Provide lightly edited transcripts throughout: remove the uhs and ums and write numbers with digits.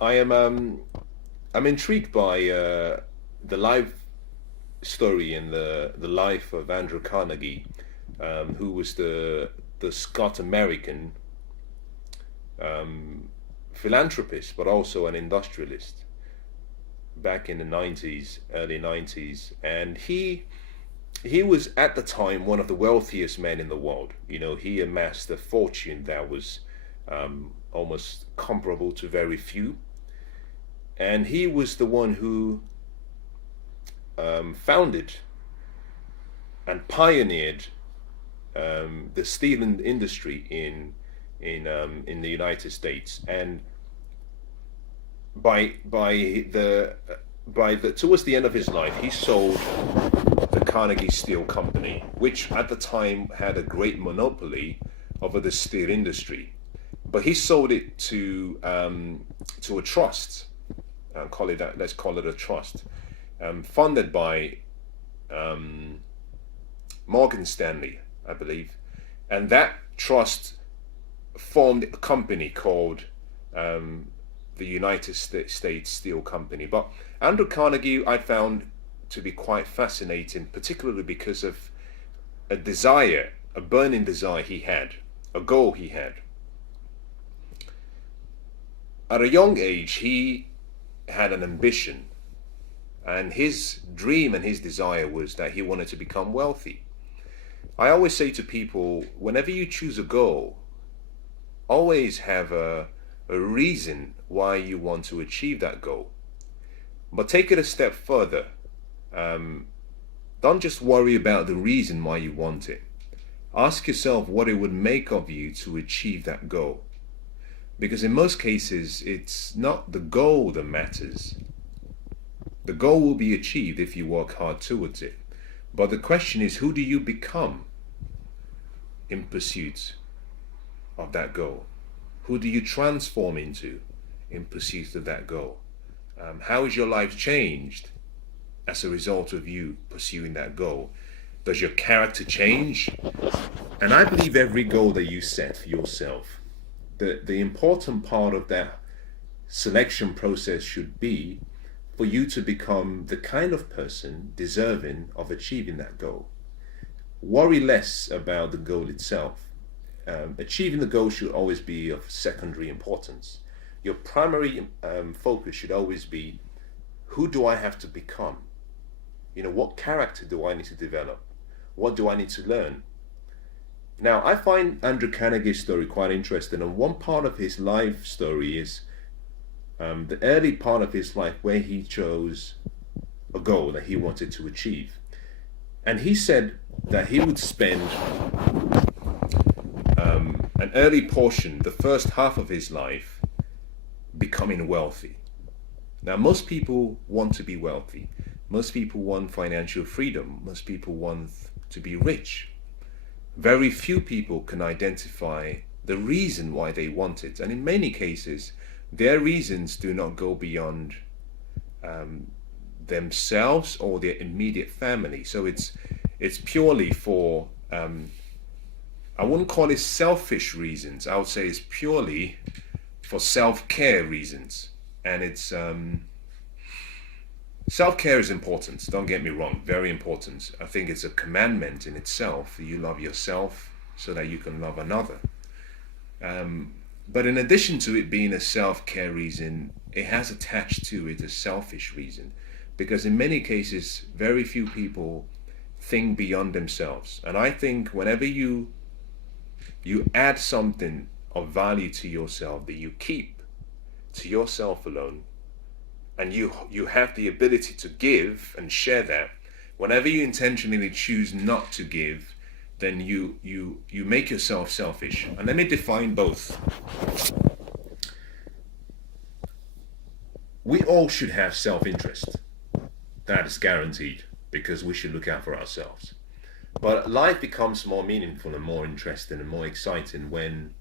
I am I'm intrigued by the life story and the life of Andrew Carnegie, who was the Scot American philanthropist, but also an industrialist back in the 90s, early 90s, and he was at the time one of the wealthiest men in the world. He amassed a fortune that was almost comparable to very few, and he was the one who founded and pioneered the steel industry in the United States. And by by the by the towards the end of his life, he sold the Carnegie Steel Company, which at the time had a great monopoly over the steel industry. But he sold it to a trust. Call it that. Let's call it a trust, funded by Morgan Stanley, I believe, and that trust formed a company called the United States Steel Company. But Andrew Carnegie, I found to be quite fascinating, particularly because of a desire, a burning desire he had, a goal he had. At a young age, he had an ambition, and his dream and his desire was that he wanted to become wealthy. I always say to people, whenever you choose a goal, always have a reason why you want to achieve that goal. But take it a step further. Don't just worry about the reason why you want it. Ask yourself what it would make of you to achieve that goal. Because in most cases, it's not the goal that matters. The goal will be achieved if you work hard towards it. But the question is, who do you become in pursuit of that goal? Who do you transform into in pursuit of that goal? How is your life changed as a result of you pursuing that goal? Does your character change? And I believe every goal that you set for yourself, the important part of that selection process should be for you to become the kind of person deserving of achieving that goal. Worry less about the goal itself. Achieving the goal should always be of secondary importance. Your primary focus should always be, who do I have to become? What character do I need to develop? What do I need to learn? Now, I find Andrew Carnegie's story quite interesting, and one part of his life story is the early part of his life where he chose a goal that he wanted to achieve. And he said that he would spend an early portion, the first half of his life, becoming wealthy. Now, most people want to be wealthy. Most people want financial freedom. Most people want to be rich. Very few people can identify the reason why they want it. And in many cases, their reasons do not go beyond themselves or their immediate family. So it's purely for, I wouldn't call it selfish reasons. I would say it's purely for self-care reasons. And it's self-care is important, don't get me wrong, very important. I think it's a commandment in itself. You love yourself so that you can love another. But in addition to it being a self-care reason, it has attached to it a selfish reason. Because in many cases, very few people think beyond themselves. And I think whenever you add something of value to yourself that you keep to yourself alone, and you have the ability to give and share that, whenever you intentionally choose not to give, then you make yourself selfish. And let me define both. We all should have self-interest. That is guaranteed, because we should look out for ourselves. But life becomes more meaningful and more interesting and more exciting when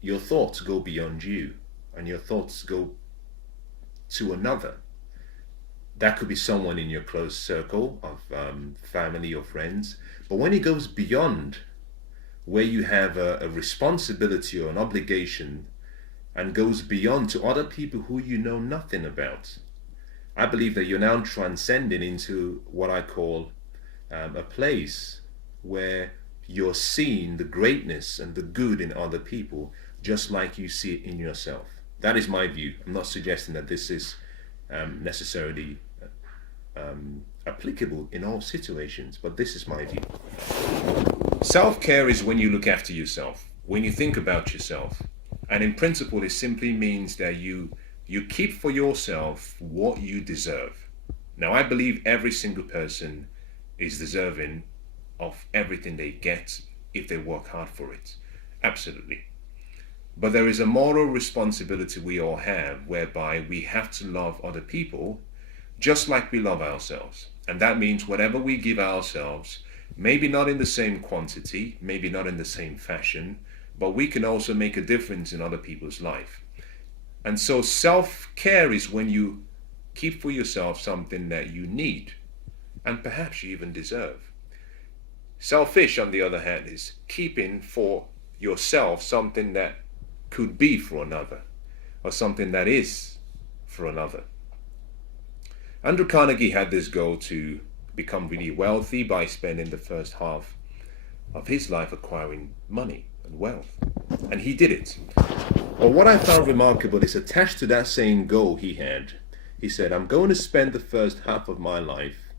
your thoughts go beyond you and your thoughts go to another. That could be someone in your close circle of family or friends. But when it goes beyond, where you have a responsibility or an obligation and goes beyond to other people who you know nothing about. I believe that you're now transcending into what I call a place where you're seeing the greatness and the good in other people just like you see it in yourself. That is my view. I'm not suggesting that this is necessarily applicable in all situations, but this is my view. Self-care is when you look after yourself, when you think about yourself. And in principle, it simply means that you keep for yourself what you deserve. Now, I believe every single person is deserving of everything they get if they work hard for it. Absolutely. But there is a moral responsibility we all have whereby we have to love other people just like we love ourselves. And that means whatever we give ourselves, maybe not in the same quantity, maybe not in the same fashion, but we can also make a difference in other people's life. And so self-care is when you keep for yourself something that you need and perhaps you even deserve. Selfish, on the other hand, is keeping for yourself something that could be for another or something that is for another. Andrew Carnegie had this goal to become really wealthy by spending the first half of his life acquiring money and wealth. And he did it. But what I found remarkable is attached to that same goal he had, he said, I'm going to spend the first half of my life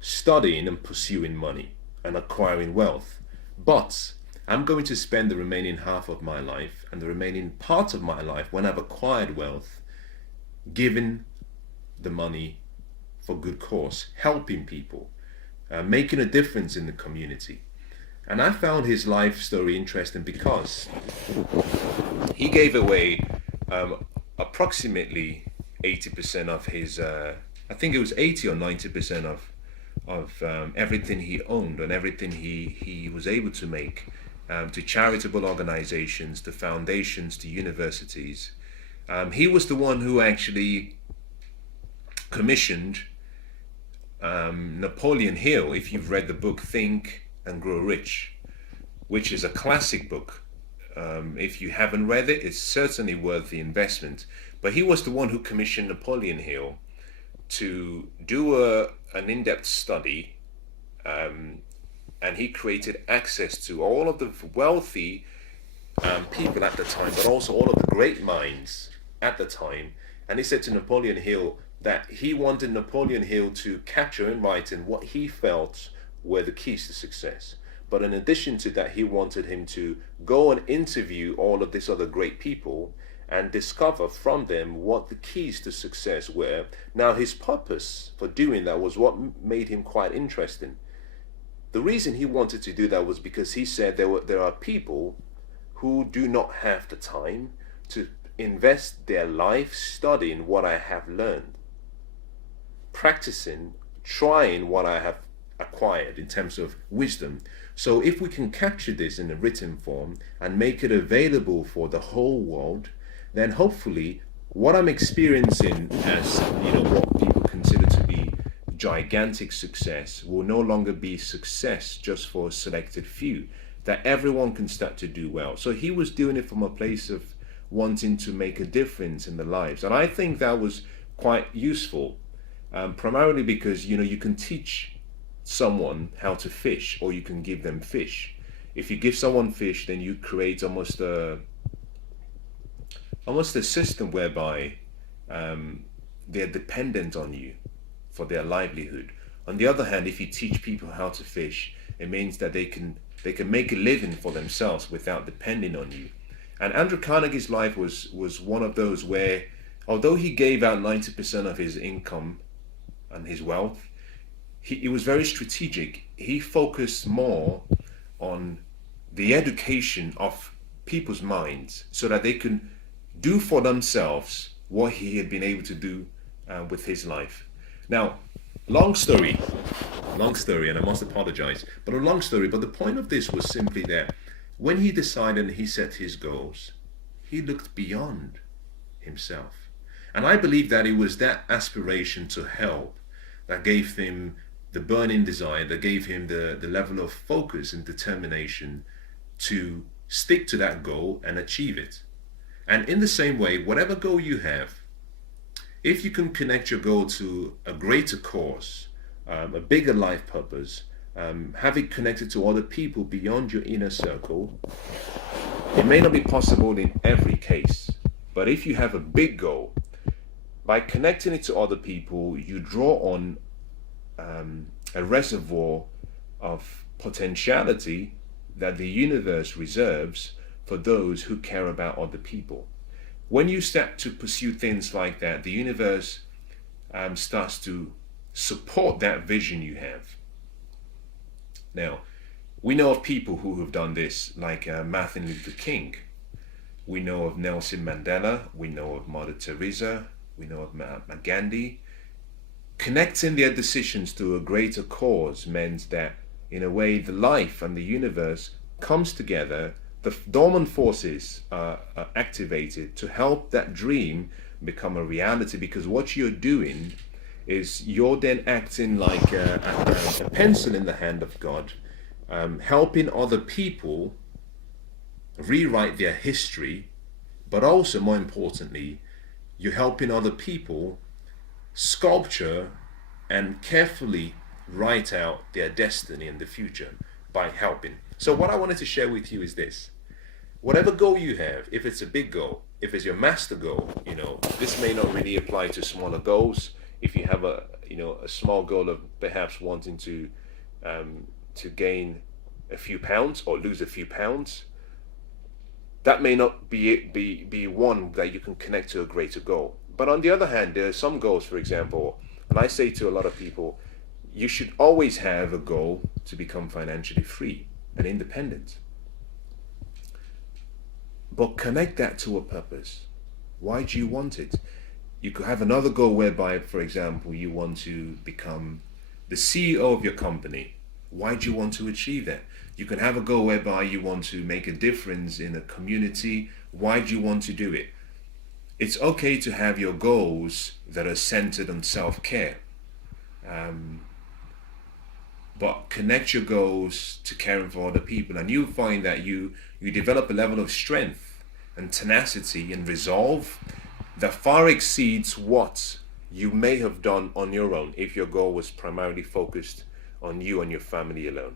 studying and pursuing money and acquiring wealth. But I'm going to spend the remaining half of my life and the remaining part of my life when I've acquired wealth, giving the money for good cause, helping people, making a difference in the community. And I found his life story interesting because he gave away approximately 80% of his, I think it was 80 or 90% of everything he owned and everything he was able to make to charitable organizations, to foundations, to universities. He was the one who actually commissioned Napoleon Hill, if you've read the book Think and Grow Rich, which is a classic book. If you haven't read it, it's certainly worth the investment. But he was the one who commissioned Napoleon Hill to do an in-depth study, and he created access to all of the wealthy people at the time, but also all of the great minds at the time. And he said to Napoleon Hill that he wanted Napoleon Hill to capture in writing what he felt were the keys to success. But in addition to that, he wanted him to go and interview all of these other great people and discover from them what the keys to success were. Now, his purpose for doing that was what made him quite interesting. The reason he wanted to do that was because he said there are people who do not have the time to invest their life studying what I have learned, practicing, trying what I have acquired in terms of wisdom. So if we can capture this in a written form and make it available for the whole world, then hopefully what I'm experiencing as, what people consider to be gigantic success will no longer be success just for a selected few, that everyone can start to do well. So he was doing it from a place of wanting to make a difference in the lives. And I think that was quite useful, primarily because, you can teach someone how to fish, or you can give them fish. If you give someone fish, then you create almost a system whereby they're dependent on you for their livelihood. On the other hand, if you teach people how to fish, it means that they can make a living for themselves without depending on you. And Andrew Carnegie's life was one of those where, although he gave out 90% of his income and his wealth, he was very strategic. He focused more on the education of people's minds so that they can do for themselves what he had been able to do with his life. Now, long story, and I must apologize, but a long story, but the point of this was simply that when he decided and he set his goals, he looked beyond himself. And I believe that it was that aspiration to help that gave him the burning desire, that gave him the level of focus and determination to stick to that goal and achieve it. And in the same way, whatever goal you have, if you can connect your goal to a greater cause, a bigger life purpose, have it connected to other people beyond your inner circle, it may not be possible in every case. But if you have a big goal, by connecting it to other people, you draw on a reservoir of potentiality that the universe reserves for those who care about other people. When you start to pursue things like that, the universe starts to support that vision you have. Now, we know of people who have done this, like Martin Luther King. We know of Nelson Mandela. We know of Mother Teresa. We know of Mahatma Gandhi. Connecting their decisions to a greater cause meant that, in a way, the life and the universe comes together. The dormant forces are activated to help that dream become a reality, because what you're doing is you're then acting like a pencil in the hand of God, helping other people rewrite their history, but also, more importantly, you're helping other people sculpture and carefully write out their destiny in the future by helping. So what I wanted to share with you is this. Whatever goal you have, if it's a big goal, if it's your master goal, this may not really apply to smaller goals. If you have a small goal of perhaps wanting to gain a few pounds or lose a few pounds, that may not be one that you can connect to a greater goal. But on the other hand, there are some goals, for example, and I say to a lot of people, you should always have a goal to become financially free and independent. But connect that to a purpose. Why do you want it? You could have another goal whereby, for example, you want to become the CEO of your company. Why do you want to achieve that? You can have a goal whereby you want to make a difference in a community. Why do you want to do it? It's okay to have your goals that are centered on self-care. But connect your goals to caring for other people, and you'll find that you develop a level of strength and tenacity and resolve that far exceeds what you may have done on your own if your goal was primarily focused on you and your family alone.